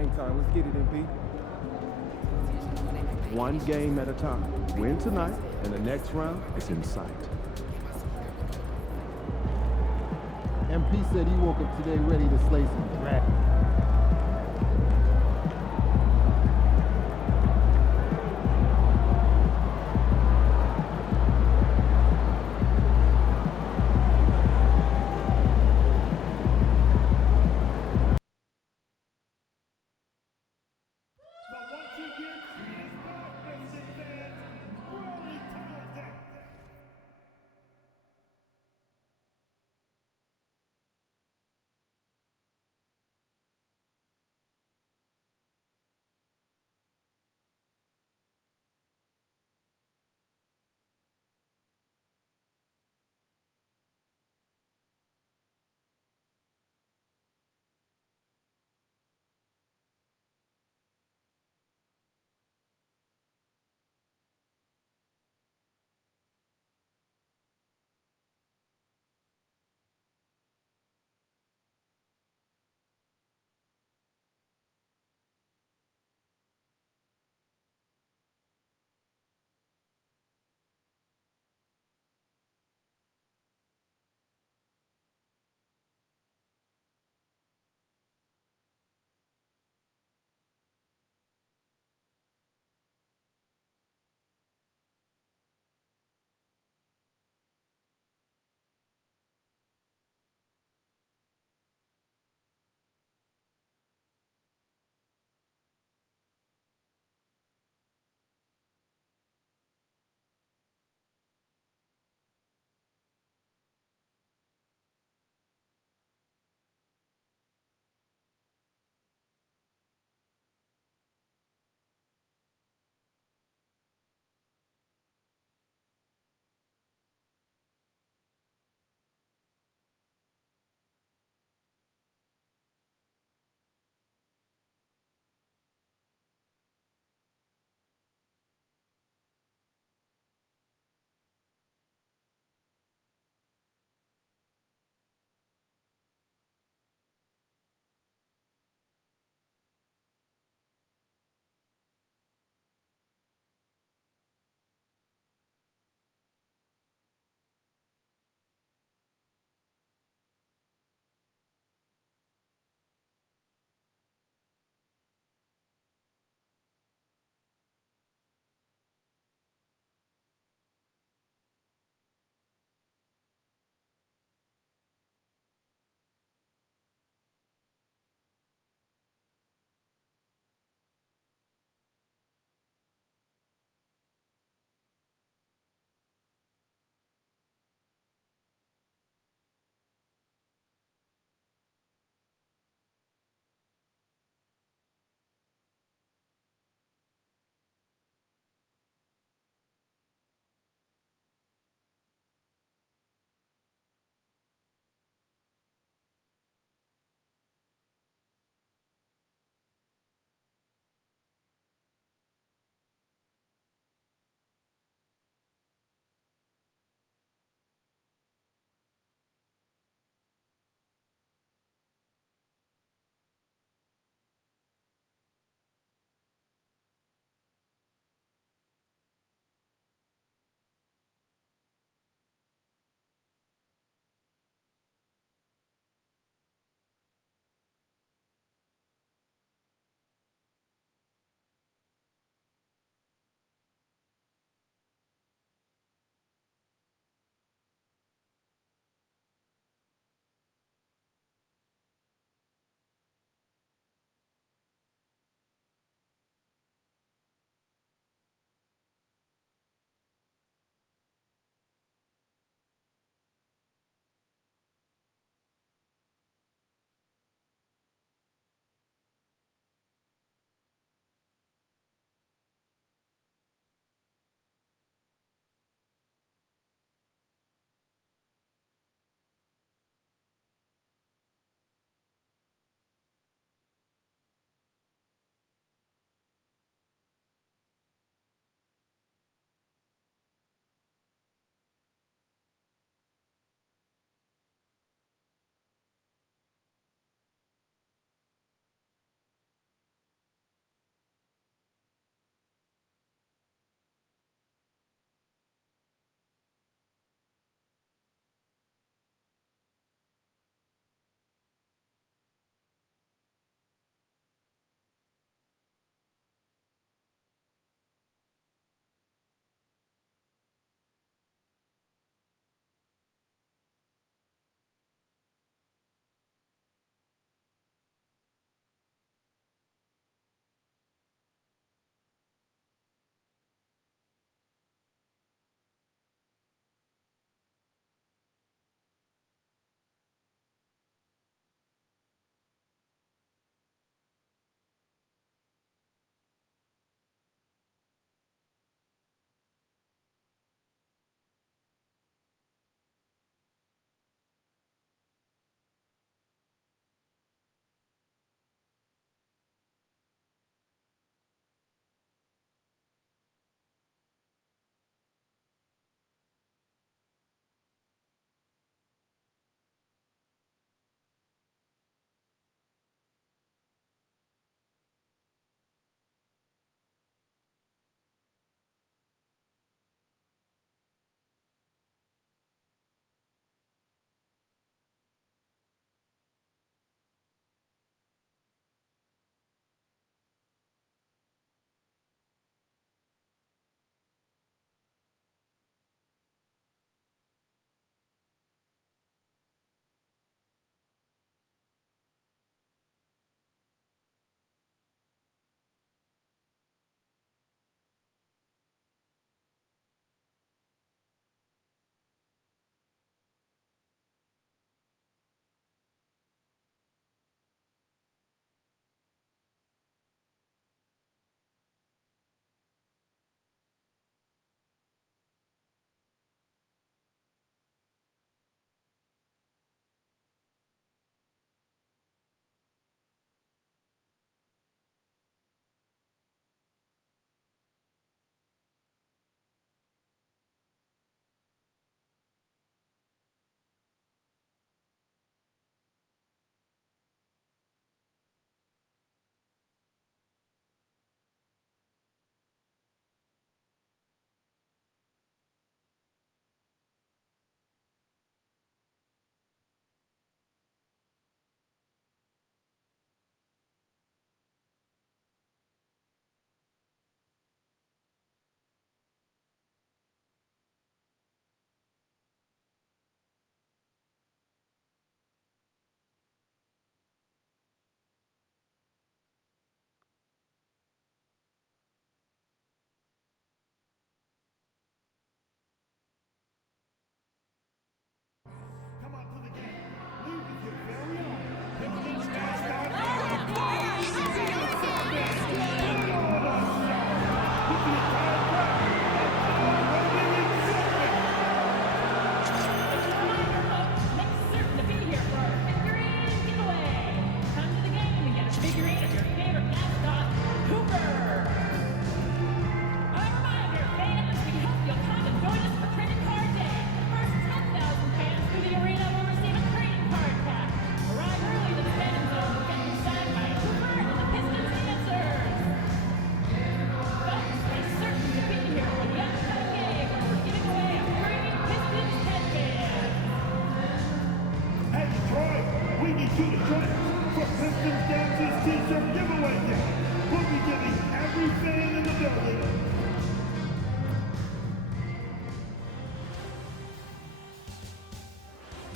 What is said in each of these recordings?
game time. Let's get it, MP. One game at a time. Win tonight, and the next round is in sight. MP said he woke up today ready to slay some dragons.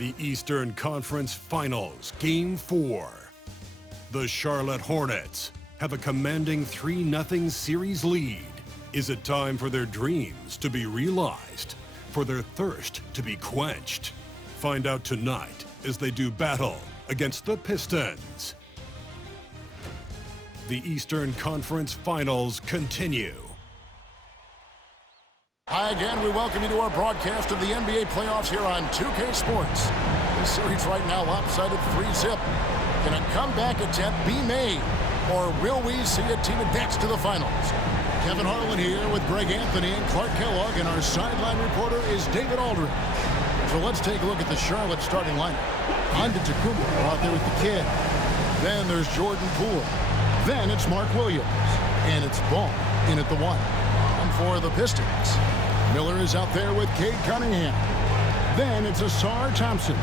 The Eastern Conference Finals, Game 4. The Charlotte Hornets have a commanding 3-0 series lead. Is it time for their dreams to be realized, for their thirst to be quenched? Find out tonight as they do battle against the Pistons. The Eastern Conference Finals continue. Hi again, we welcome you to our broadcast of the NBA playoffs here on 2K Sports. This series right now lopsided 3-zip. Can a comeback attempt be made, or will we see a team advance to the finals? Kevin Harlan here with Greg Anthony and Clark Kellogg, and our sideline reporter is David Aldridge. So let's take a look at the Charlotte starting lineup. Antetokounmpo out there with the kid. Then there's Jordan Poole. Then it's Mark Williams. And it's Ball in at the 1. And for the Pistons, Miller is out there with Cade Cunningham. Then it's Ausar Thompson.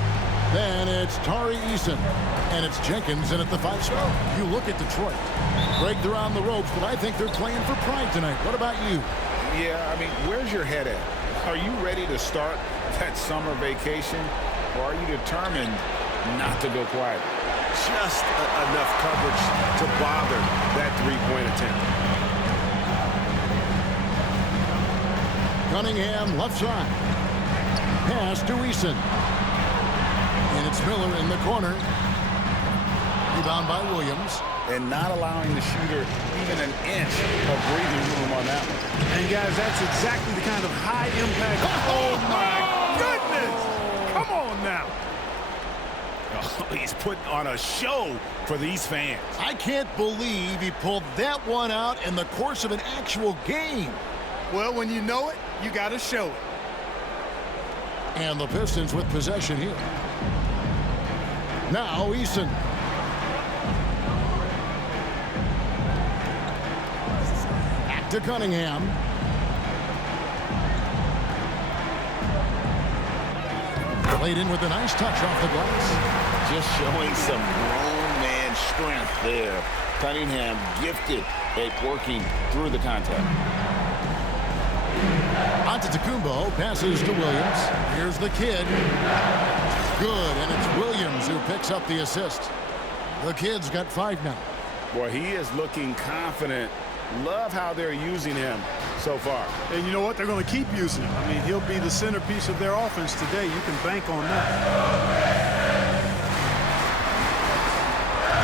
Then it's Tari Eason. And it's Jenkins in at the 5 spot. You look at Detroit. Greg, they're on the ropes, but I think they're playing for pride tonight. What about you? Yeah, I mean, where's your head at? Are you ready to start that summer vacation, or are you determined not to go quiet? Just enough coverage to bother that three-point attempt. Cunningham left side. Pass to Eason. And it's Miller in the corner. Rebound by Williams. And not allowing the shooter even an inch of breathing room on that one. And guys, that's exactly the kind of high impact. Oh my goodness! Come on now. Oh, he's putting on a show for these fans. I can't believe he pulled that one out in the course of an actual game. Well, when you know it, you got to show it. And the Pistons with possession here. Now Eason. Back to Cunningham. Played in with a nice touch off the glass. Just showing some grown man strength there. Cunningham gifted at working through the contact. Antetokounmpo passes to Williams. Here's the kid. Good, and it's Williams who picks up the assist. The kid's got 5 now. Boy, he is looking confident. Love how they're using him so far. And you know what? They're going to keep using him. I mean, he'll be the centerpiece of their offense today. You can bank on that.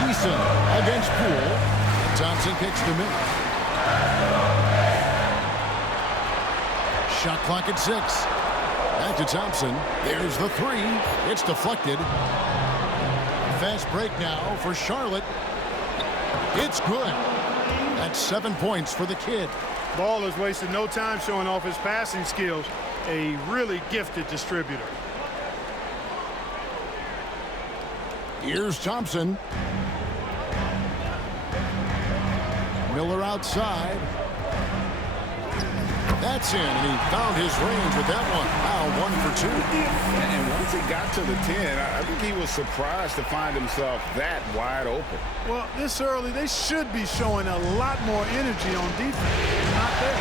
Eason against Poole. Thompson kicks to Miller. Shot clock at 6. Back to Thompson. There's the 3. It's deflected. Fast break now for Charlotte. It's good. That's 7 points for the kid. Ball has wasted no time showing off his passing skills. A really gifted distributor. Here's Thompson. Miller outside. That's in, and he found his range with that one. Now 1 for 2. And once he got to the 10, I think he was surprised to find himself that wide open. Well, this early, they should be showing a lot more energy on defense. Not there.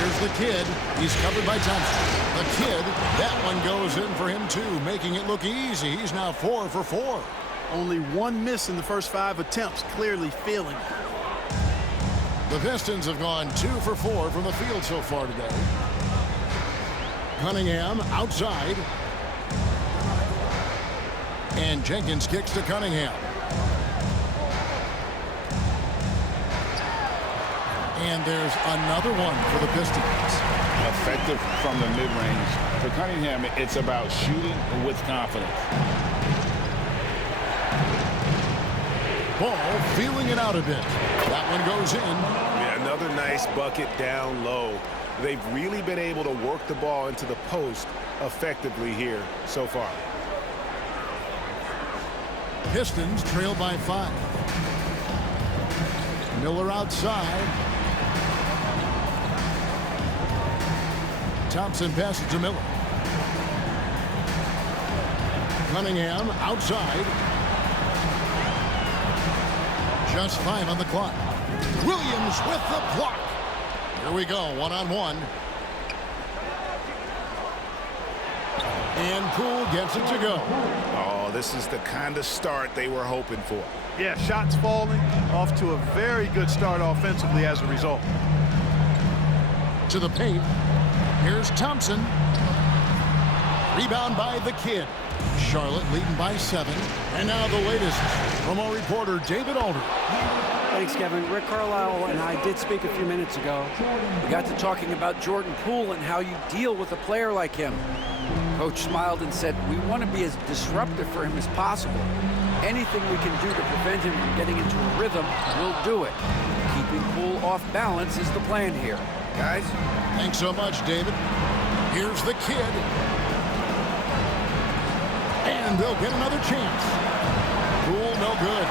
Here's the kid. He's covered by Thompson. The kid, that one goes in for him too, making it look easy. He's now 4 for 4. Only 1 miss in the first 5 attempts, clearly feeling it. The Pistons have gone 2 for 4 from the field so far today. Cunningham outside. And Jenkins kicks to Cunningham. And there's another one for the Pistons. Effective from the mid-range. For Cunningham, it's about shooting with confidence. Ball feeling it out a bit. That one goes in. Yeah, another nice bucket down low. They've really been able to work the ball into the post effectively here so far. Pistons trail by 5. Miller outside. Thompson passes to Miller. Cunningham outside. Just 5 on the clock. Williams with the block. Here we go, 1-on-1. And Poole gets it to go. Oh, this is the kind of start they were hoping for. Yeah, shots falling, off to a very good start offensively as a result. To the paint. Here's Thompson. Rebound by the kid. Charlotte leading by 7. And now the latest from our reporter, David Alder. Thanks, Kevin. Rick Carlisle and I did speak a few minutes ago. We got to talking about Jordan Poole and how you deal with a player like him. Coach smiled and said, we want to be as disruptive for him as possible. Anything we can do to prevent him from getting into a rhythm, we'll do it. Keeping Poole off balance is the plan here. Guys? Thanks so much, David. Here's the kid. And they'll get another chance. Poole, no good.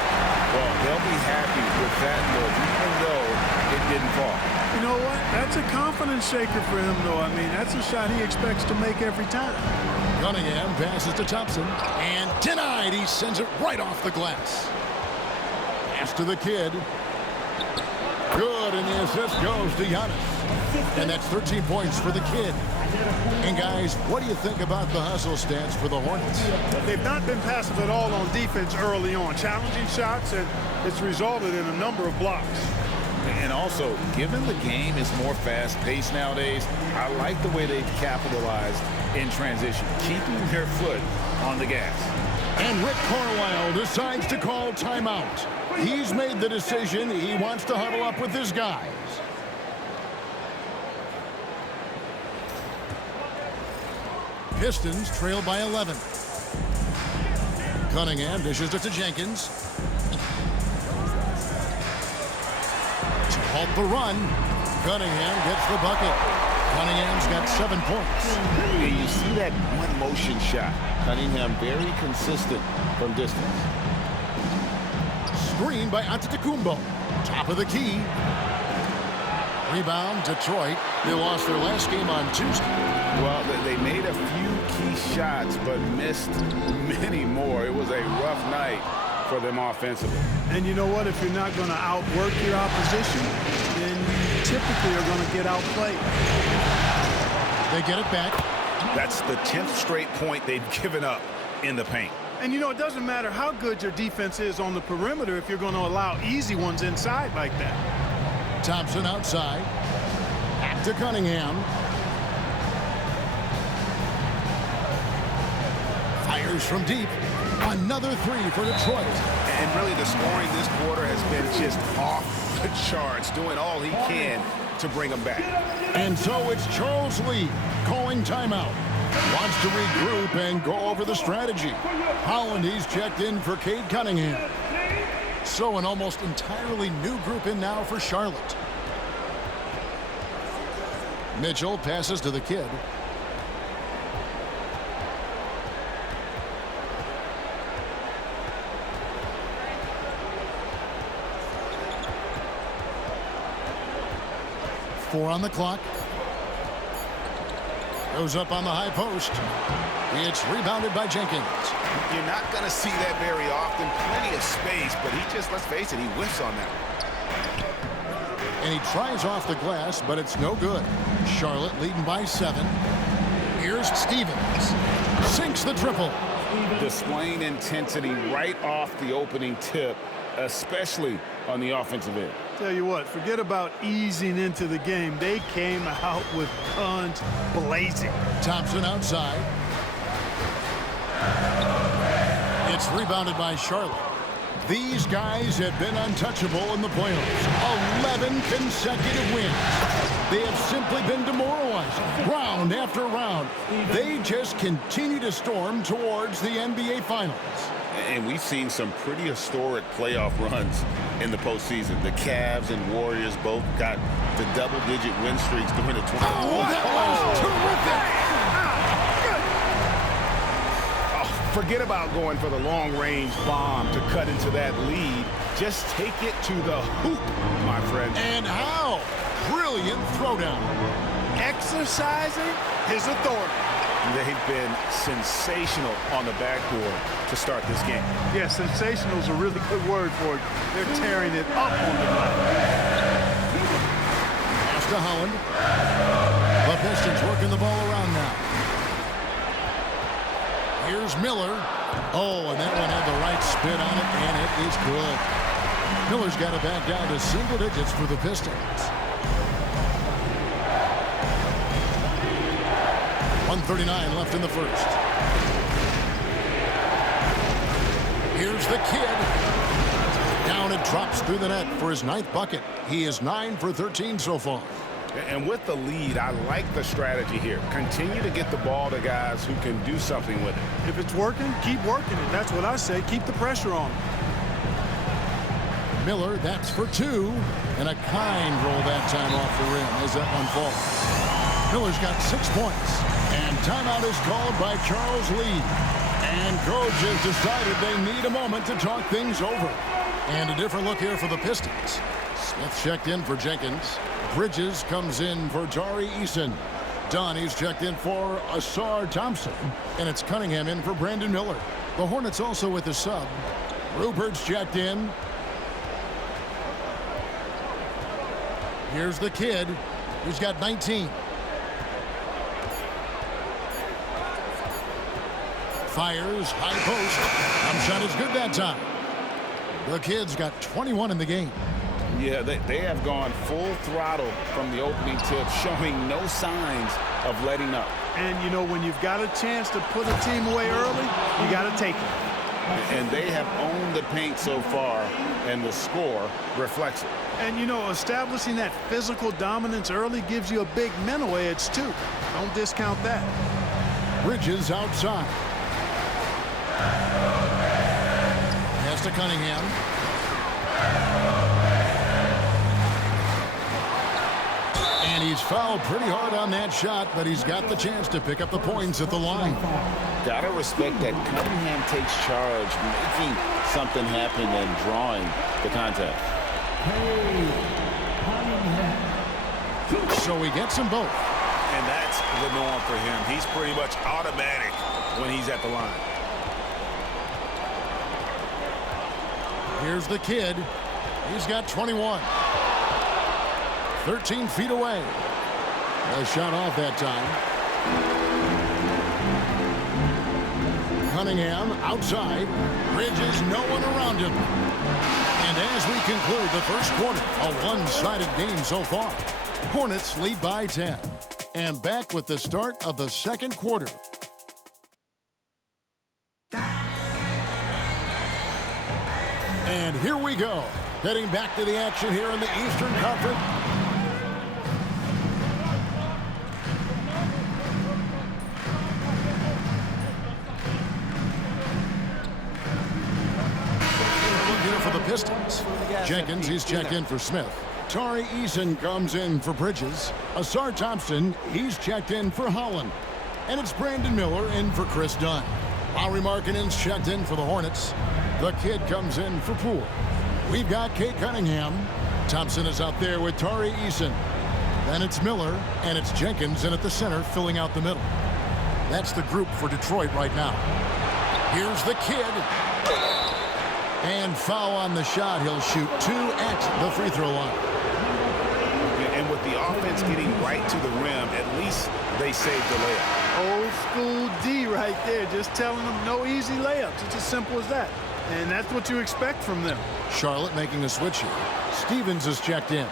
Well, they'll be happy with that look, even though it didn't fall. You know what? That's a confidence shaker for him, though. I mean, that's a shot he expects to make every time. Cunningham passes to Thompson. And denied. He sends it right off the glass. Pass to the kid. Good, and the assist goes to Giannis. And that's 13 points for the kid. And guys, what do you think about the hustle stats for the Hornets? They've not been passive at all on defense early on. Challenging shots, and it's resulted in a number of blocks. And also, given the game is more fast-paced nowadays, I like the way they've capitalized in transition, keeping their foot on the gas. And Rick Carlisle decides to call timeout. He's made the decision. He wants to huddle up with his guys. Pistons trail by 11. Cunningham dishes it to Jenkins. To halt the run, Cunningham gets the bucket. Cunningham's got 7 points. And you see that one motion shot. Cunningham very consistent from distance. Screen by Antetokounmpo. Top of the key. Rebound, Detroit. They lost their last game on Tuesday. Well, they made a few key shots, but missed many more. It was a rough night for them offensively. And you know what? If you're not going to outwork your opposition, then you typically are going to get outplayed. They get it back. That's the 10th straight point they've given up in the paint. And you know, it doesn't matter how good your defense is on the perimeter if you're going to allow easy ones inside like that. Thompson outside. Back to Cunningham. Fires from deep. Another 3 for Detroit. And really the scoring this quarter has been just off the charts, doing all he can to bring them back. And so it's Charles Lee calling timeout. Wants to regroup and go over the strategy. Holland, he's checked in for Cade Cunningham. So an almost entirely new group in now for Charlotte. Mitchell passes to the kid. Four on the clock. Goes up on the high post. It's rebounded by Jenkins. You're not going to see that very often. Plenty of space, but he just, let's face it, he whiffs on that. And he tries off the glass, but it's no good. Charlotte leading by 7. Here's Stevens. Sinks the triple. Displaying intensity right off the opening tip, especially on the offensive end. Tell you what, forget about easing into the game. They came out with guns blazing. Thompson outside. It's rebounded by Charlotte. These guys have been untouchable in the playoffs. 11 consecutive wins. They have simply been demoralized round after round. They just continue to storm towards the NBA Finals. And we've seen some pretty historic playoff runs in the postseason. The Cavs and Warriors both got the double-digit win streaks during the 20. Oh, that was terrific! Forget about going for the long-range bomb to cut into that lead. Just take it to the hoop, my friend. And how? Brilliant throwdown. Exercising his authority. They've been sensational on the backboard to start this game. Yeah, sensational is a really good word for it. They're tearing it up on the glass. Pass to Holland. The Pistons working the ball around now. Here's Miller. Oh, and that one had the right spin on it, and it is good. Miller's got it back down to single digits for the Pistons. 1:39 left in the first. Here's the kid. Down it drops through the net for his 9th bucket. He is 9 for 13 so far. And with the lead, I like the strategy here. Continue to get the ball to guys who can do something with it. If it's working, keep working it. That's what I say. Keep the pressure on. Miller, that's for 2. And a kind roll that time off the rim as that one falls. Miller's got 6 points. And timeout is called by Charles Lee. And coach has decided they need a moment to talk things over. And a different look here for the Pistons. Smith checked in for Jenkins. Bridges comes in for Tari Eason. Donnie's checked in for Ausar Thompson. And it's Cunningham in for Brandon Miller. The Hornets also with a sub. Rupert's checked in. Here's the kid. He's got 19. Fires, high post. Shot is good that time. The kid's got 21 in the game. Yeah, they have gone full throttle from the opening tip, showing no signs of letting up. And, you know, when you've got a chance to put a team away early, you got to take it. And they have owned the paint so far, and the score reflects it. And, you know, establishing that physical dominance early gives you a big mental edge, too. Don't discount that. Bridges outside. Pass to Cunningham. And he's fouled pretty hard on that shot, but he's got the chance to pick up the points at the line. Gotta respect that Cunningham takes charge, making something happen and drawing the contact. So he gets them both. And that's the norm for him. He's pretty much automatic when he's at the line. Here's the kid. He's got 21. 13 feet away. A shot off that time. Cunningham outside. Bridges, no one around him. And as we conclude the first quarter, a one-sided game so far. Hornets lead by 10. And back with the start of the second quarter. And here we go. Heading back to the action here in the Eastern Conference. Here for the Pistons. Jenkins, he's checked in for Smith. Tari Eason comes in for Bridges. Ausar Thompson, he's checked in for Holland. And it's Brandon Miller in for Chris Dunn. Lauri Markkanen's checked in for the Hornets. The kid comes in for Poole. We've got Cade Cunningham. Thompson is out there with Tari Eason. Then it's Miller, and it's Jenkins in at the center, filling out the middle. That's the group for Detroit right now. Here's the kid. And foul on the shot. He'll shoot 2 at the free throw line. And with the offense getting right to the rim, at least they saved the layup. Old school D right there, just telling them no easy layups. It's as simple as that. And that's what you expect from them. Charlotte making a switch here. Stevens is checked in.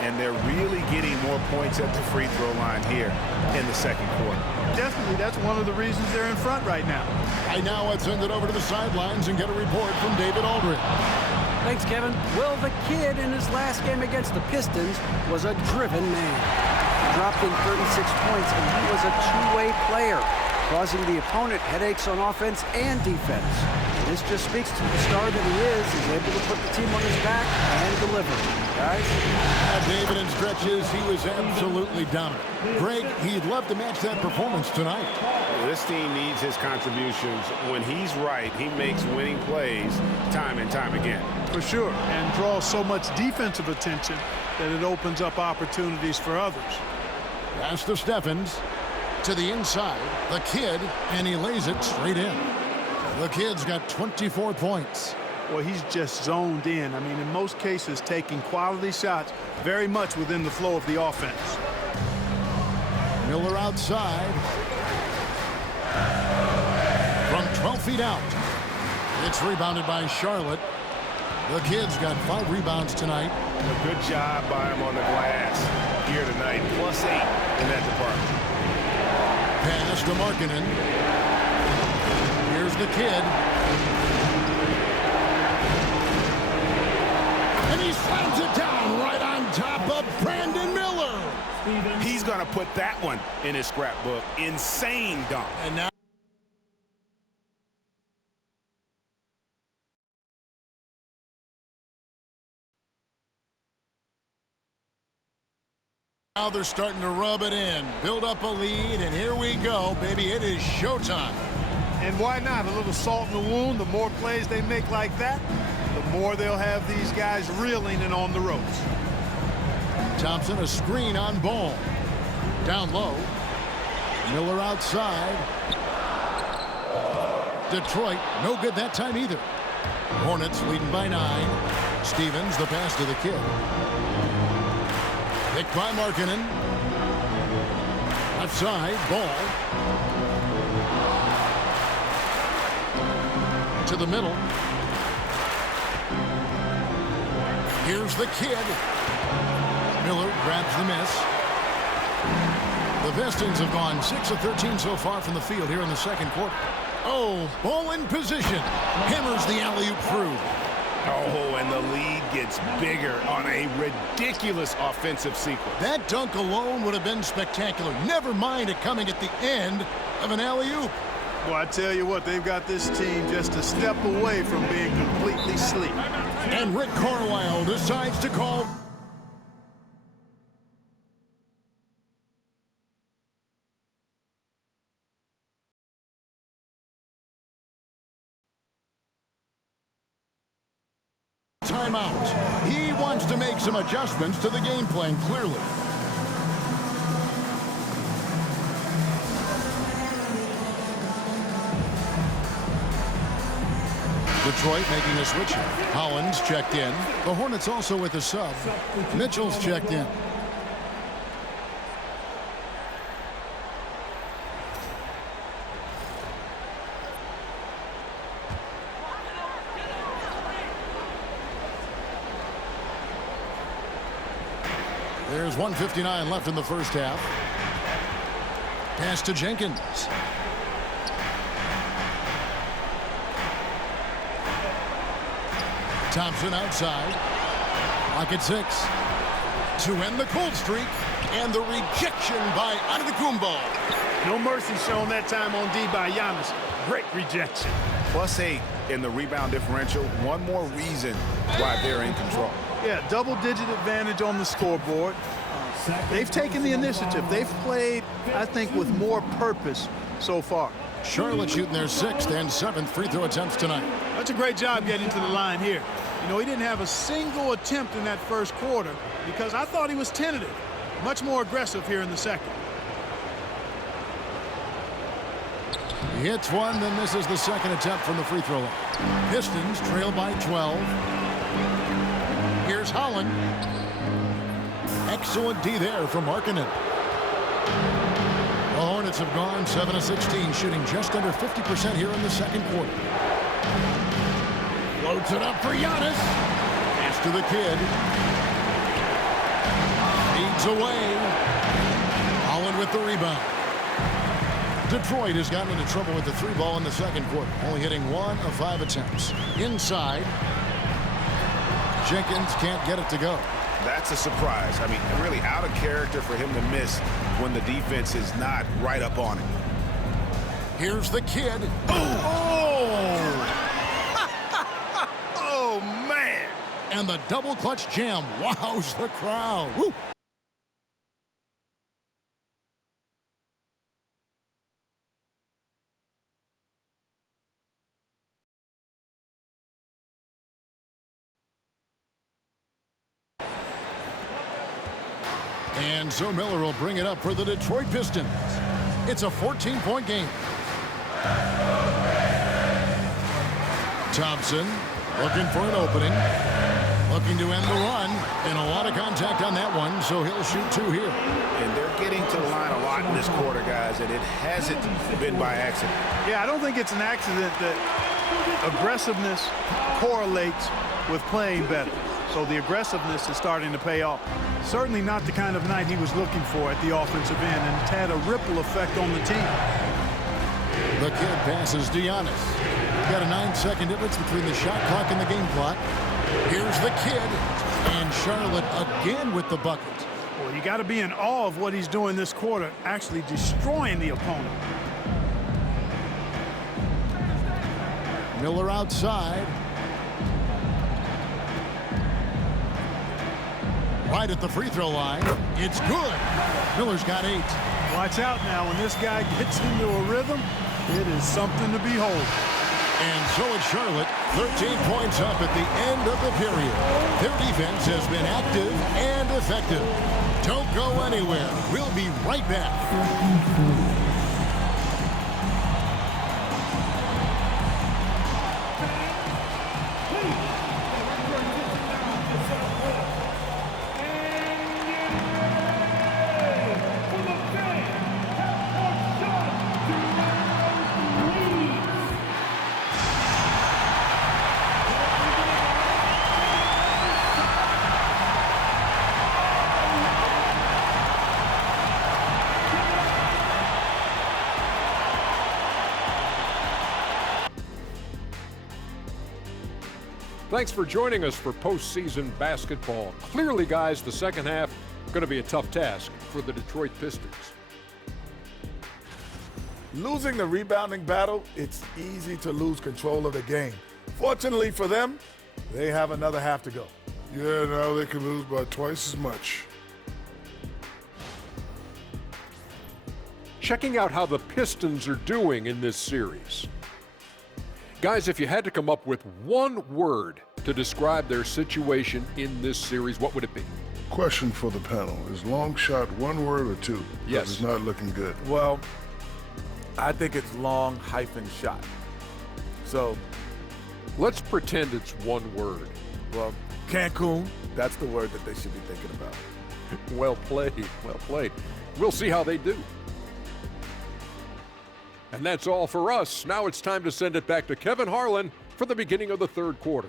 And they're really getting more points at the free throw line here in the second quarter. Definitely, that's one of the reasons they're in front right now. Right now, let's send it over to the sidelines and get a report from David Aldridge. Thanks, Kevin. Well, the kid in his last game against the Pistons was a driven man. He dropped in 36 points, and he was a two-way player, causing the opponent headaches on offense and defense. This just speaks to the star that he is. He's able to put the team on his back and deliver. Guys? David, in stretches, he was absolutely dominant. Greg, he'd love to match that performance tonight. This team needs his contributions. When he's right, he makes winning plays time and time again. For sure, and draws so much defensive attention that it opens up opportunities for others. Pass to Steffens. To the inside, the kid, and he lays it straight in. The kid's got 24 points. Well, he's just zoned in. I mean, in most cases, taking quality shots very much within the flow of the offense. Miller outside. feet out. It's rebounded by Charlotte. The Kids got 5 rebounds tonight. A good job by him on the glass here tonight. +8 in that department. Pass to Markkanen. Here's the Kid. And he slams it down right on top of Brandon Miller. He's going to put that one in his scrapbook. Insane dunk. And now they're starting to rub it in, build up a lead, and here we go, baby. It is showtime. And why not? A little salt in the wound. The more plays they make like that, the more they'll have these guys reeling and on the ropes. Thompson, a screen on Ball. Down low. Miller outside. Detroit, no good that time either. Hornets leading by 9. Stevens, the pass to the Kid. Picked by Markkanen. Left side, Ball. To the middle. Here's the Kid. Miller grabs the miss. The Pistons have gone 6 of 13 so far from the field here in the second quarter. Oh, Ball in position. Hammers the alley-oop through. Oh, and the lead gets bigger on a ridiculous offensive sequence. That dunk alone would have been spectacular. Never mind it coming at the end of an alley-oop. Well, I tell you what, they've got this team just a step away from being completely asleep. And Rick Carlisle decides to call timeout. He wants to make some adjustments to the game plan, clearly. Detroit making a switch. Hollins checked in. The Hornets also with a sub. Mitchell's checked in. There's 1:59 left in the first half. Pass to Jenkins. Thompson outside. Lock at 6. To end the cold streak. And the rejection by Antetokounmpo. No mercy shown that time on D by Giannis. Great rejection. +8 in the rebound differential. One more reason why they're in control. Yeah, double-digit advantage on the scoreboard. They've taken the initiative. They've played, I think, with more purpose so far. Charlotte shooting their 6th and 7th free throw attempts tonight. That's a great job getting to the line here. You know, he didn't have a single attempt in that first quarter because I thought he was tentative. Much more aggressive here in the second. He hits one, then this is the second attempt from the free throw line. Pistons trail by 12. Here's Holland. Excellent D there from Markkanen. The Hornets have gone 7 of 16, shooting just under 50% here in the second quarter. Loads it up for Giannis. Pass to the Kid. Feeds away. Holland with the rebound. Detroit has gotten into trouble with the 3 ball in the second quarter, only hitting 1 of 5 attempts. Inside. Jenkins can't get it to go. That's a surprise. I mean, really out of character for him to miss when the defense is not right up on him. Here's the Kid. Oh! Oh, man! And the double clutch jam wows the crowd. Woo! And so Miller will bring it up for the Detroit Pistons. It's a 14-point game. Thompson looking for an opening. A looking to end the run, and a lot of contact on that one, so he'll shoot 2 here. And they're getting to the line a lot in this quarter, guys, and it hasn't been by accident. Yeah, I don't think it's an accident that aggressiveness correlates with playing better. So the aggressiveness is starting to pay off. Certainly not the kind of night he was looking for at the offensive end, and it's had a ripple effect on the team. The kid passes to Giannis. Got a 9-second difference between the shot clock and the game clock. Here's the kid, and Charlotte again with the bucket. Well, you got to be in awe of what he's doing this quarter, actually destroying the opponent. Miller outside. Right at the free throw line. It's good. Miller's got 8. Watch out now. When this guy gets into a rhythm, it is something to behold. And so it's Charlotte, 13 points up at the end of the period. Their defense has been active and effective. Don't go anywhere. We'll be right back. Thanks for joining us for postseason basketball. Clearly, guys, the second half going to be a tough task for the Detroit Pistons. Losing the rebounding battle, it's easy to lose control of the game. Fortunately for them, they have another half to go. Yeah, now they can lose by twice as much. Checking out how the Pistons are doing in this series. Guys, if you had to come up with one word to describe their situation in this series, what would it be? Question for the panel. Is long shot one word or two? Yes. It's not looking good. Well, I think it's long hyphen shot. So, let's pretend it's one word. Well, Cancun, that's the word that they should be thinking about. Well played, well played. We'll see how they do. And that's all for us. Now it's time to send it back to Kevin Harlan for the beginning of the third quarter.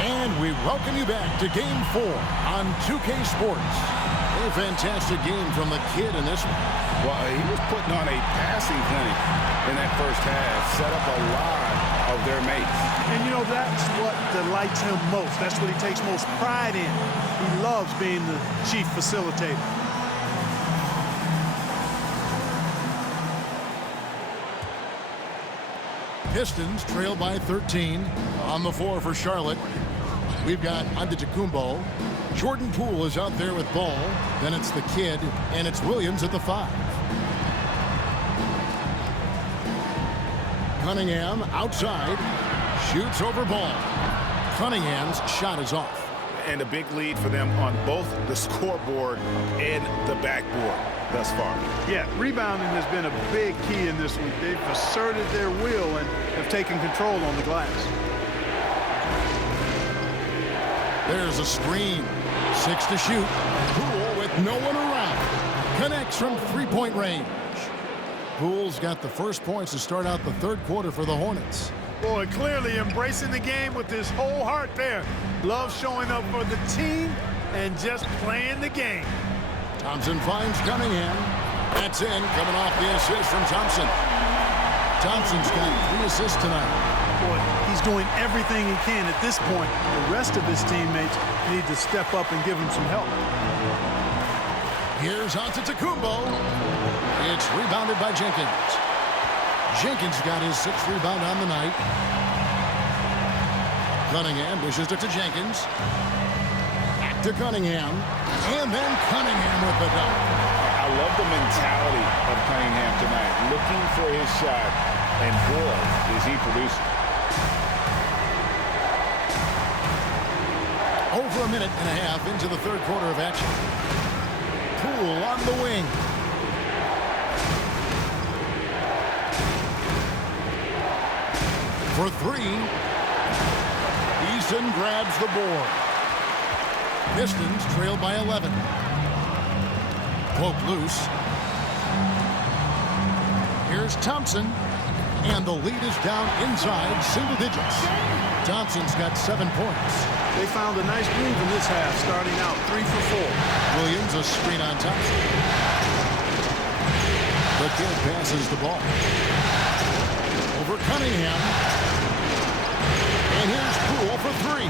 And we welcome you back to Game 4 on 2K Sports. A fantastic game from the kid in this one. Well, he was putting on a passing clinic in that first half, set up a lot of their mates. And, you know, that's what delights him most. That's what he takes most pride in. He loves being the chief facilitator. Pistons trail by 13 on the floor for Charlotte. We've got Antetokounmpo. Jordan Poole is out there with ball. Then it's the kid, and it's Williams at the 5. Cunningham outside, shoots over ball. Cunningham's shot is off. And a big lead for them on both the scoreboard and the backboard thus far. Yeah, rebounding has been a big key in this one. They've asserted their will and have taken control on the glass. There's a screen. 6 to shoot. Poole with no one around. Connects from three-point range. Poole's got the first points to start out the third quarter for the Hornets. Boy, clearly embracing the game with his whole heart there. Loves showing up for the team and just playing the game. Thompson finds Cunningham. That's in, coming off the assist from Thompson. Thompson's got 3 assists tonight. Boy, he's doing everything he can at this point. The rest of his teammates need to step up and give him some help. Here's Antetokounmpo. It's rebounded by Jenkins. Jenkins got his 6th rebound on the night. Cunningham dishes it to Jenkins. Back to Cunningham. And then Cunningham with the dunk. I love the mentality of Cunningham tonight, looking for his shot, and boy, is he producing. Over We're a minute and a half into the third quarter of action. Poole on the wing. For three. Eason grabs the board. Pistons trail by 11. Poke loose. Here's Thompson. And the lead is down inside single digits. Thompson's got 7 points. They found a nice groove in this half, starting out 3 for 4. Williams a screen on Thompson. The kid passes the ball. Over Cunningham. And here's Poole for 3.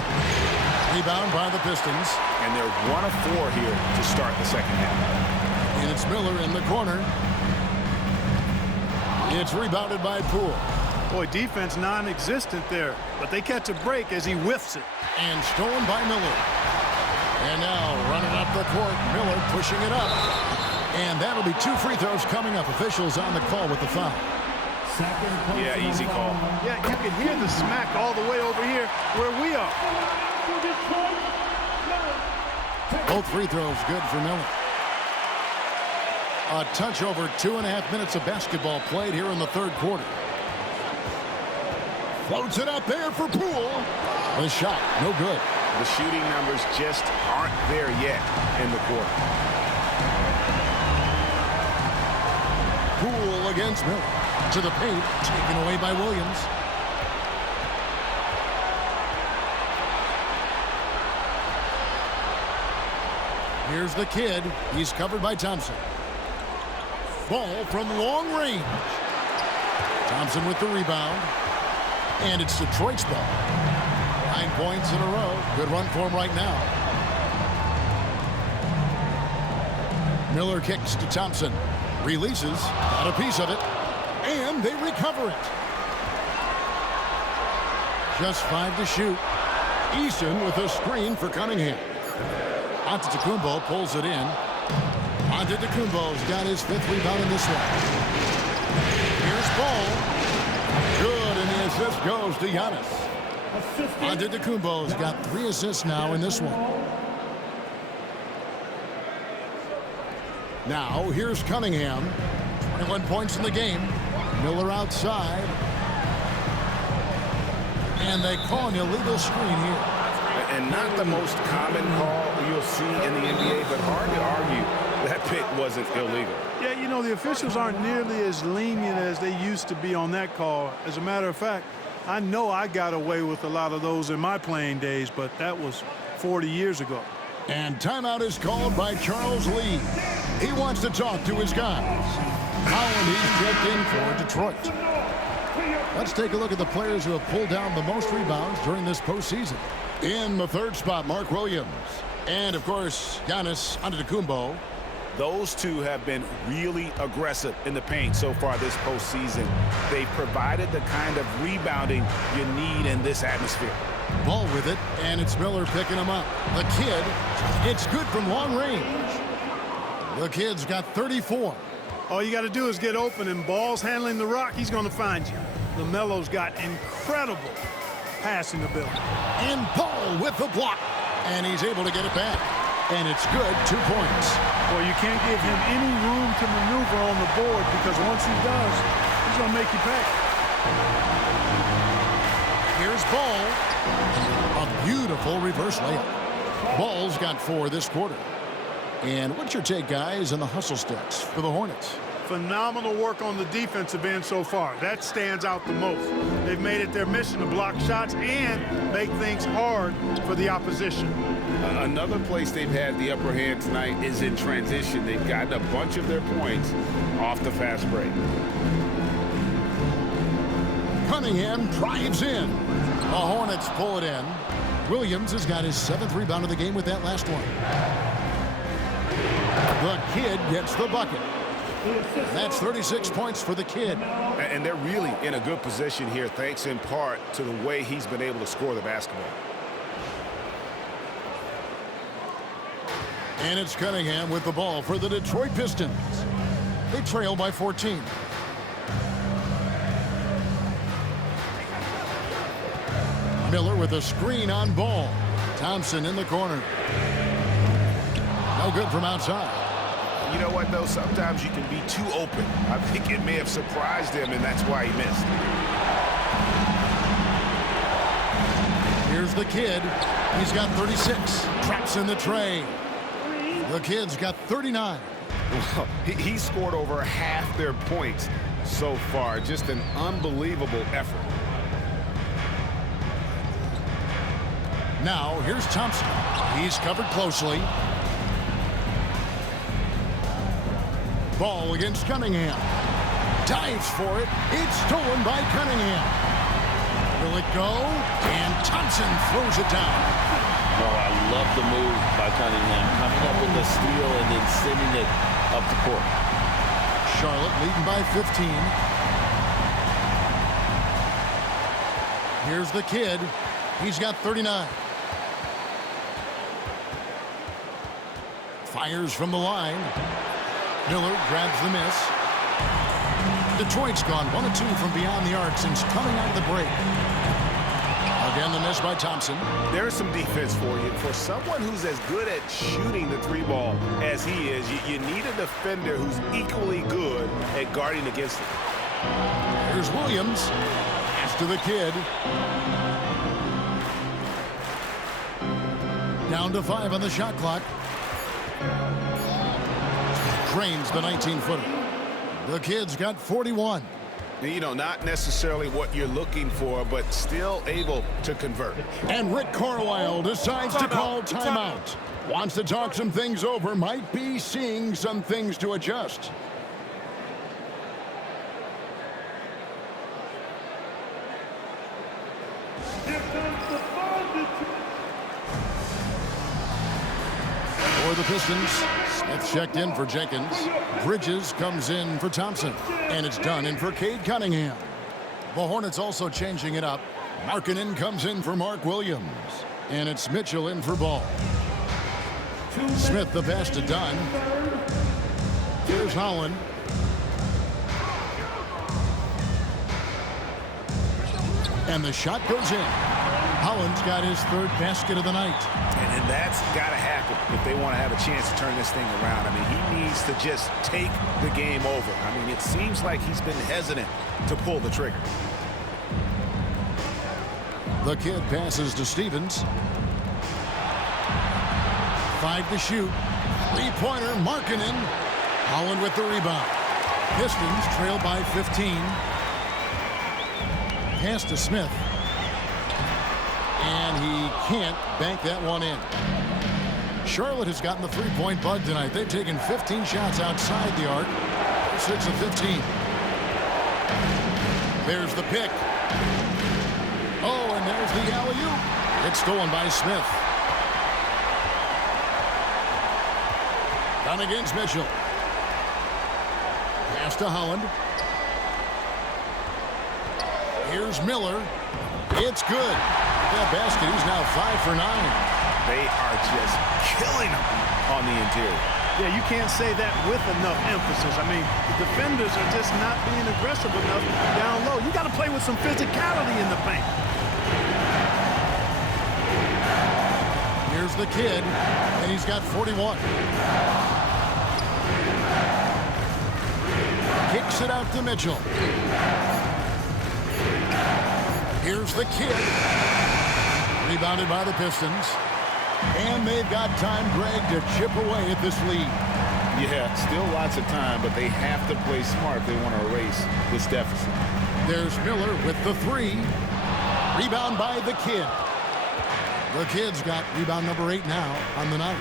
Rebound by the Pistons. And they're 1 of 4 here to start the second half. And it's Miller in the corner. It's rebounded by Poole. Boy, defense non-existent there, but they catch a break as he whiffs it. And stolen by Miller. And now running up the court, Miller pushing it up. And that'll be 2 free throws coming up. Officials on the call with the foul. Yeah, easy call. Yeah, you can hear the smack all the way over here where we are. Both free throws good for Miller. A touch over 2.5 minutes of basketball played here in the third quarter. Floats it up there for Poole. The shot, no good. The shooting numbers just aren't there yet in the quarter. Poole against Miller. To the paint, taken away by Williams. Here's the kid. He's covered by Thompson. Ball from long range. Thompson with the rebound. And it's Detroit's ball. 9 points in a row. Good run for him right now. Miller kicks to Thompson. Releases. Got a piece of it. And they recover it. Just 5 to shoot. Eason with a screen for Cunningham. Antetokounmpo pulls it in. Antetokounmpo's got his 5th rebound in this one. Here's Ball. Good, and the assist goes to Giannis. Antetokounmpo's got 3 assists now in this one. Now, here's Cunningham. 21 points in the game. Miller outside. And they call an illegal screen here. And not the most common call you'll see in the NBA, but hard to argue that pick wasn't illegal. Yeah, you know, the officials aren't nearly as lenient as they used to be on that call. As a matter of fact, I know I got away with a lot of those in my playing days, but that was 40 years ago. And timeout is called by Charles Lee. He wants to talk to his guys. Holland, he's checked in for Detroit. Let's take a look at the players who have pulled down the most rebounds during this postseason. In the third spot, Mark Williams. And, of course, Giannis Antetokounmpo. Those two have been really aggressive in the paint so far this postseason. They've provided the kind of rebounding you need in this atmosphere. Ball with it, and it's Miller picking him up. The kid, it's good from long range. The kid's got 34. All you got to do is get open, and Ball's handling the rock, he's going to find you. LaMelo's got incredible passing ability. And Ball with the block, and he's able to get it back. And it's good, 2 points. Well, you can't give him any room to maneuver on the board because once he does, he's going to make you pay. Here's Ball. A beautiful reverse layup. Ball's got 4 this quarter. And what's your take, guys, on the hustle stats for the Hornets? Phenomenal work on the defensive end so far. That stands out the most. They've made it their mission to block shots and make things hard for the opposition. Another place they've had the upper hand tonight is in transition. They've gotten a bunch of their points off the fast break. Cunningham drives in. The Hornets pull it in. Williams has got his 7th rebound of the game with that last one. The kid gets the bucket. That's 36 points for the kid. And they're really in a good position here, thanks in part to the way he's been able to score the basketball. And it's Cunningham with the ball for the Detroit Pistons. They trail by 14. Miller with a screen on Ball. Thompson in the corner. No good from outside. You know what, though? Sometimes you can be too open. I think it may have surprised him, and that's why he missed. Here's the kid. He's got 36. Traps in the tray. The kid's got 39. Well, he scored over half their points so far. Just an unbelievable effort. Now, here's Thompson. He's covered closely. Ball against Cunningham. Dives for it. It's stolen by Cunningham. Will it go? And Thompson throws it down. Oh, I love the move by Cunningham. Coming up with the steal and then sending it up the court. Charlotte leading by 15. Here's the kid. He's got 39. Fires from the line. Miller grabs the miss. Detroit's gone 1 of 2 from beyond the arc since coming out of the break. Again, the miss by Thompson. There's some defense for you. For someone who's as good at shooting the three ball as he is, you need a defender who's equally good at guarding against it. Here's Williams. Pass to the kid. Down to 5 on the shot clock. Drains the 19-footer. The kid's got 41. You know, not necessarily what you're looking for, but still able to convert. And Rick Carlisle decides to call timeout. Wants to talk some things over. Might be seeing some things to adjust. For the Pistons, Smith checked in for Jenkins. Bridges comes in for Thompson. And it's done in for Cade Cunningham. The Hornets also changing it up. Markkanen comes in for Mark Williams. And it's Mitchell in for Ball. Smith the pass to Dunn. Here's Holland. And the shot goes in. Holland's got his 3rd basket of the night. And that's got to happen if they want to have a chance to turn this thing around. I mean, he needs to just take the game over. I mean, it seems like he's been hesitant to pull the trigger. The kid passes to Stevens. 5 to shoot. 3-pointer, Markkanen. Holland with the rebound. Pistons trail by 15. Pass to Smith. And he can't bank that one in. Charlotte has gotten the 3-point bug tonight. They've taken 15 shots outside the arc. 6 of 15. There's the pick. Oh, and there's the alley-oop. It's stolen by Smith. Down against Mitchell. Pass to Holland. Here's Miller. It's good. That basket, he's now 5 for 9. They are just killing him on the interior. Yeah, you can't say that with enough emphasis. I mean, the defenders are just not being aggressive enough down low. You got to play with some physicality in the paint. Here's the kid, and he's got 41. Kicks it out to Mitchell. Here's the kid. Rebounded by the Pistons. And they've got time, Greg, to chip away at this lead. Yeah, still lots of time, but they have to play smart if they want to erase this deficit. There's Miller with the 3. Rebound by the kid. The kid's got rebound number 8 now on the night.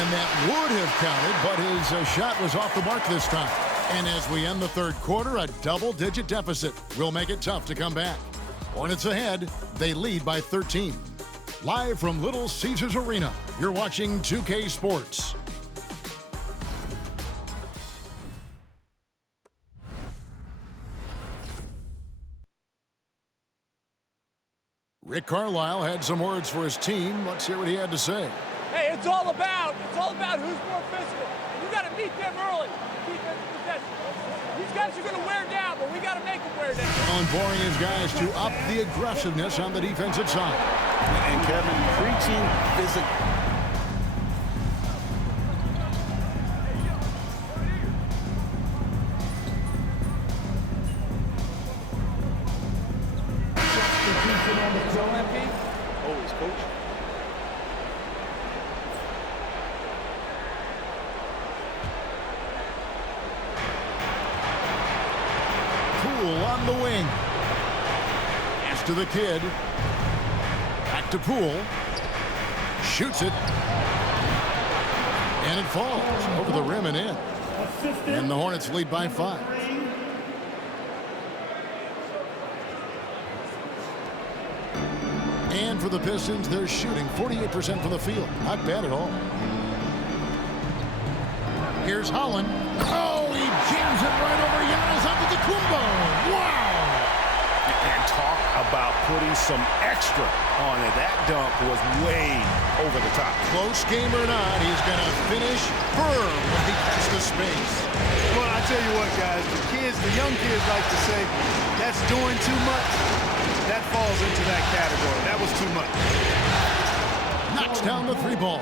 And that would have counted, but his shot was off the mark this time. And as we end the 3rd quarter, a double-digit deficit will make it tough to come back. Hornets ahead. They lead by 13. Live from Little Caesars Arena, you're watching 2K Sports. Rick Carlisle had some words for his team. Let's hear what he had to say. Hey, it's all about who's more physical. You got to meet them early. Defense possession. You These guys are going to wear down, but we got to make them wear down. Allen boring his guys to up the aggressiveness on the defensive side. And Kevin, preaching physical. On the wing. Pass to the kid. Back to Poole. Shoots it. And it falls over the rim and in. And the Hornets lead by 5. And for the Pistons, they're shooting 48% from the field. Not bad at all. Here's Holland. Oh, he jams it right over Giannis Antetokounmpo. Wow! And talk about putting some extra on it. That dunk was way over the top. Close game or not, he's going to finish firm when he gets the space. Well, I tell you what, guys, the young kids like to say, that's doing too much. That falls into that category. That was too much. Knocks down the 3 ball.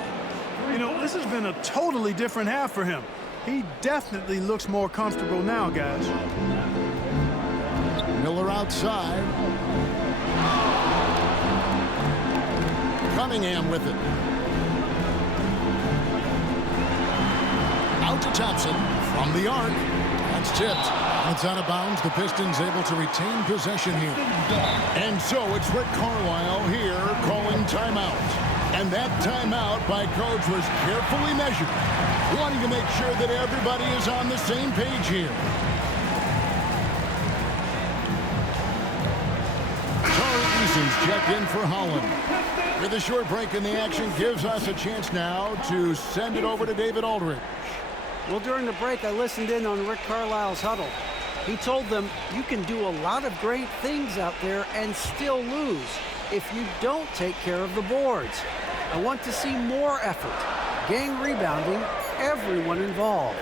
You know, this has been a totally different half for him. He definitely looks more comfortable now, guys. Miller outside. Cunningham with it. Out to Thompson from the arc. That's tipped. It's out of bounds. The Pistons able to retain possession here. And so it's Rick Carlisle here calling timeout. And that timeout by coach was carefully measured, wanting to make sure that everybody is on the same page here. Tari Eason's checked in for Holland. With a short break in the action, gives us a chance now to send it over to David Aldridge. Well, during the break, I listened in on Rick Carlisle's huddle. He told them, you can do a lot of great things out there and still lose if you don't take care of the boards. I want to see more effort, gang rebounding, everyone involved.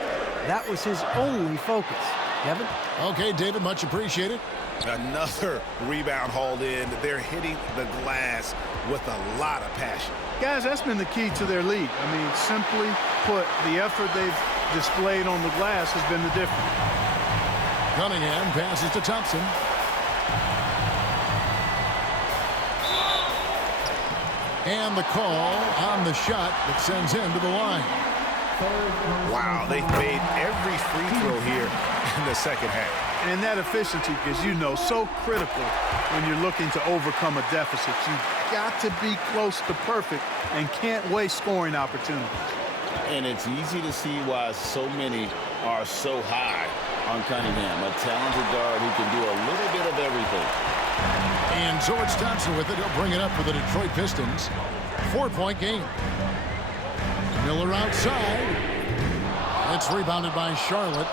That was his only focus. Kevin? Okay, David, much appreciated. Another rebound hauled in. They're hitting the glass with a lot of passion. Guys, that's been the key to their lead. I mean, simply put, the effort they've displayed on the glass has been the difference. Cunningham passes to Thompson. And the call on the shot that sends him to the line. Wow, they've made every free throw here in the second half. And that efficiency is, you know, so critical when you're looking to overcome a deficit. You've got to be close to perfect and can't waste scoring opportunities. And it's easy to see why so many are so high on Cunningham, a talented guard who can do a little bit of everything. And George Thompson with it. He'll bring it up for the Detroit Pistons. 4-point game. Miller outside. It's rebounded by Charlotte.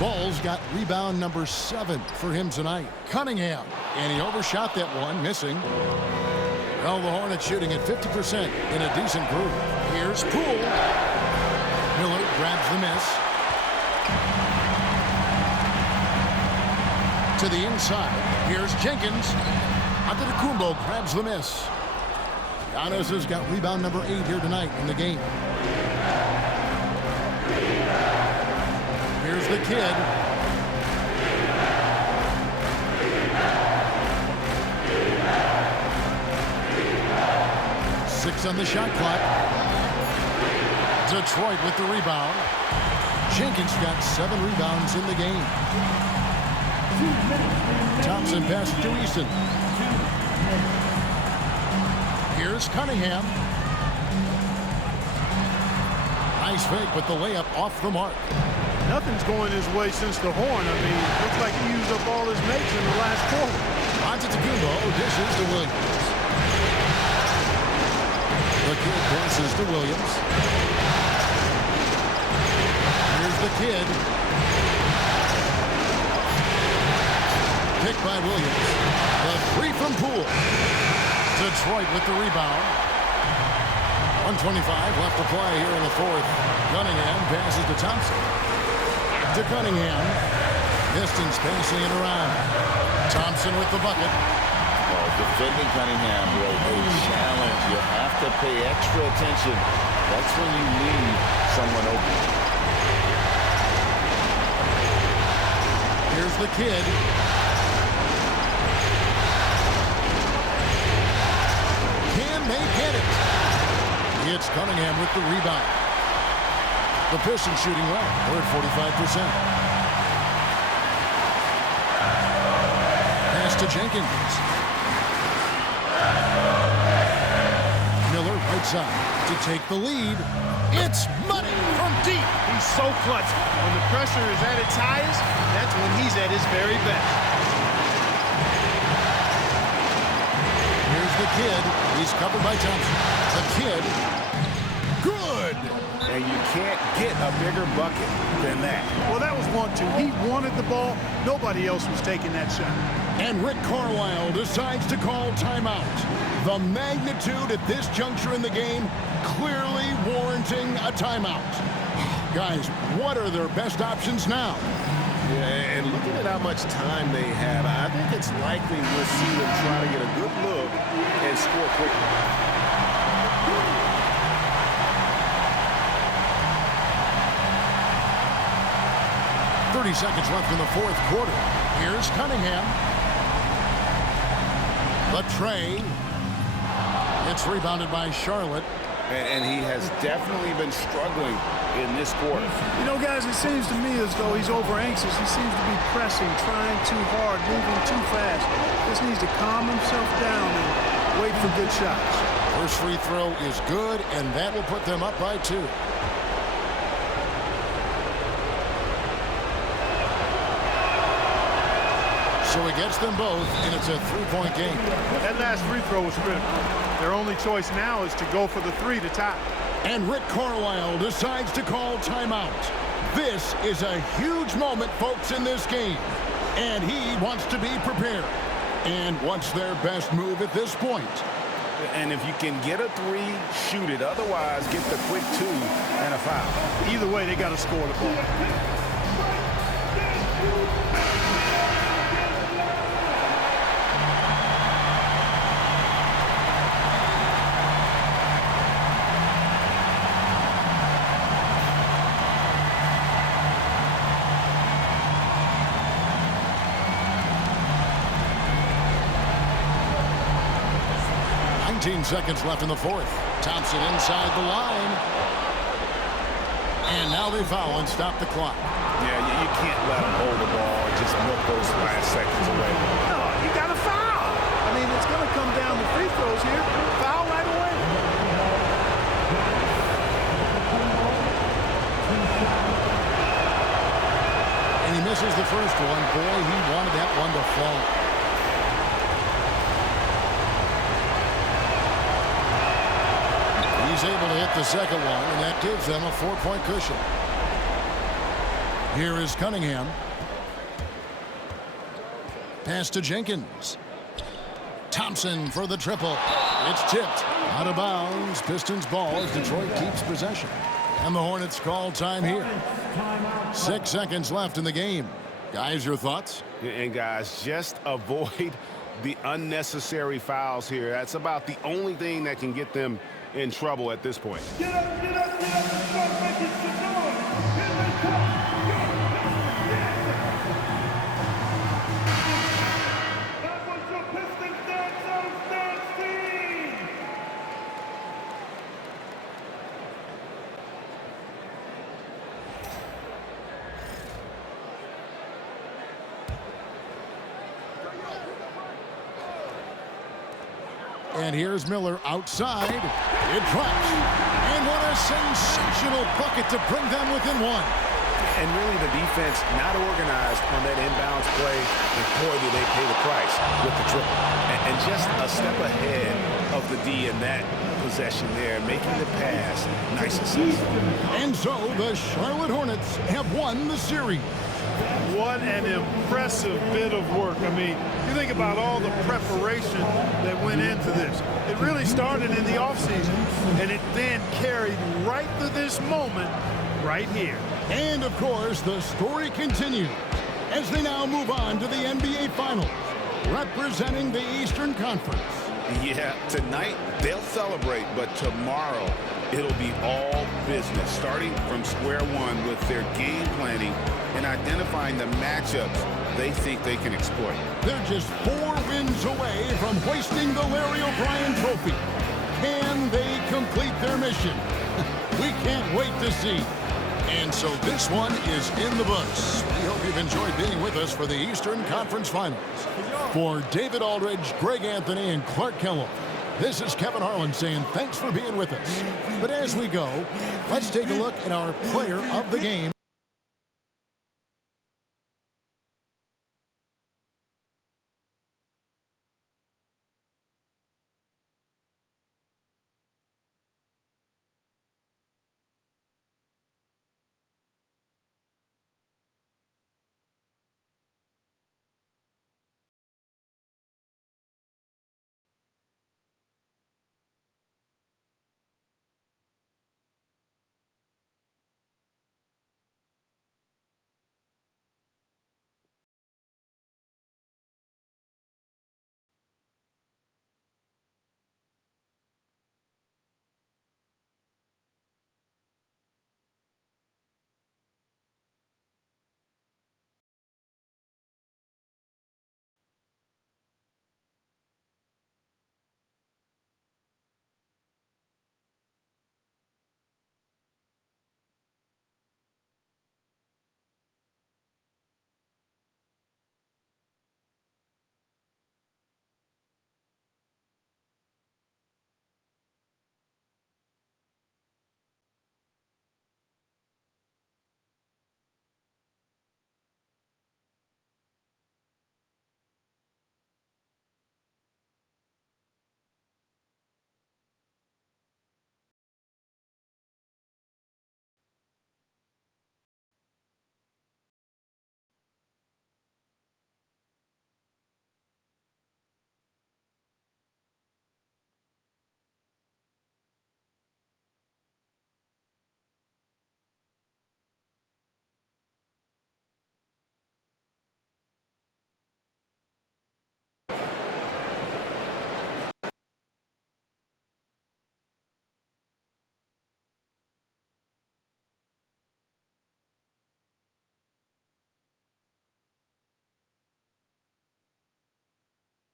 Ball's got rebound number 7 for him tonight. Cunningham. And he overshot that one, missing. Well, the Hornets shooting at 50% in a decent group. Here's Poole. Miller grabs the miss. To the inside. Here's Jenkins. Antetokounmpo grabs the miss. Giannis has got rebound number 8 here tonight in the game. Here's the kid. Six on the shot clock. Detroit with the rebound. Jenkins got 7 rebounds in the game. Thompson passes to Easton. Here's Cunningham. Nice fake, but the layup off the mark. Nothing's going his way since the horn. I mean, looks like he used up all his mates in the last quarter. Antetokounmpo dishes to Williams. The kid passes to Williams. Here's the kid. Picked by Williams. The 3 from Poole. Detroit with the rebound. 1:25 left to play here in the fourth. Cunningham passes to Thompson. To Cunningham. Pistons passing it around. Thompson with the bucket. Well, defending Cunningham was a challenge. You have to pay extra attention. That's when you leave someone open. Here's the kid. Can they get it? It's Cunningham with the rebound. The Pistons shooting well. They're at 45%. Pass to Jenkins. Miller right side to take the lead. It's money from deep. He's so clutch. When the pressure is at its highest, that's when he's at his very best. Here's the kid. He's covered by Thompson. The kid. Good. And you can't get a bigger bucket than that. Well, that was 1-2. He wanted the ball. Nobody else was taking that shot. And Rick Carlisle decides to call timeout. The magnitude at this juncture in the game clearly warranting a timeout. Guys, what are their best options now? Yeah, and looking at how much time they have, I think it's likely we'll see them try to get a good look and score quickly. 30 seconds left in the fourth quarter. Here's Cunningham. The tray. It's rebounded by Charlotte. And he has definitely been struggling in this quarter. You know, guys, it seems to me as though he's over-anxious. He seems to be pressing, trying too hard, moving too fast. Just needs to calm himself down and wait for good shots. First free throw is good, and that will put them up by 2. So he gets them both, and it's a 3-point game. That last free throw was critical. Their only choice now is to go for the 3 to tie. And Rick Carlisle decides to call timeout. This is a huge moment, folks, in this game. And he wants to be prepared. And what's their best move at this point? And if you can get a 3, shoot it. Otherwise, get the quick 2 and a foul. Either way, they got to score the ball. Seconds left in the fourth. Thompson inside the line. And now they foul and stop the clock. Yeah, you can't let them hold the ball and just milk those last seconds away. No, you got to foul. I mean, it's going to come down to free throws here. Foul right away. And he misses the first one. Boy, he wanted that one to fall. He's able to hit the second one, and that gives them a 4-point cushion. Here is Cunningham. Pass to Jenkins. Thompson for the triple. It's tipped out of bounds. Pistons ball as Detroit keeps possession. And the Hornets call time here. 6 seconds left in the game. Guys, your thoughts? And guys, just avoid the unnecessary fouls here. That's about the only thing that can get them in trouble at this point. Get up, get up, get up, start making some noise. Here they come. That was your Pistons dance team. And here's Miller outside. It drops. And what a sensational bucket to bring them within 1. And really the defense not organized on that inbounds play. And boy, did they pay the price with the triple. And just a step ahead of the D in that possession there, making the pass. Nice assist. And so the Charlotte Hornets have won the series. What an impressive bit of work. I mean, you think about all the preparation that went into this. It really started in the offseason, and it then carried right to this moment right here. And, of course, the story continues as they now move on to the NBA Finals, representing the Eastern Conference. Yeah, tonight they'll celebrate, but tomorrow it'll be all business, starting from square one with their game planning and identifying the matchups they think they can exploit. They're just 4 wins away from hoisting the Larry O'Brien Trophy. Can they complete their mission? We can't wait to see. And so this one is in the books. We hope you've enjoyed being with us for the Eastern Conference Finals. For David Aldridge, Greg Anthony, and Clark Kellogg, this is Kevin Harlan saying thanks for being with us. But as we go, let's take a look at our player of the game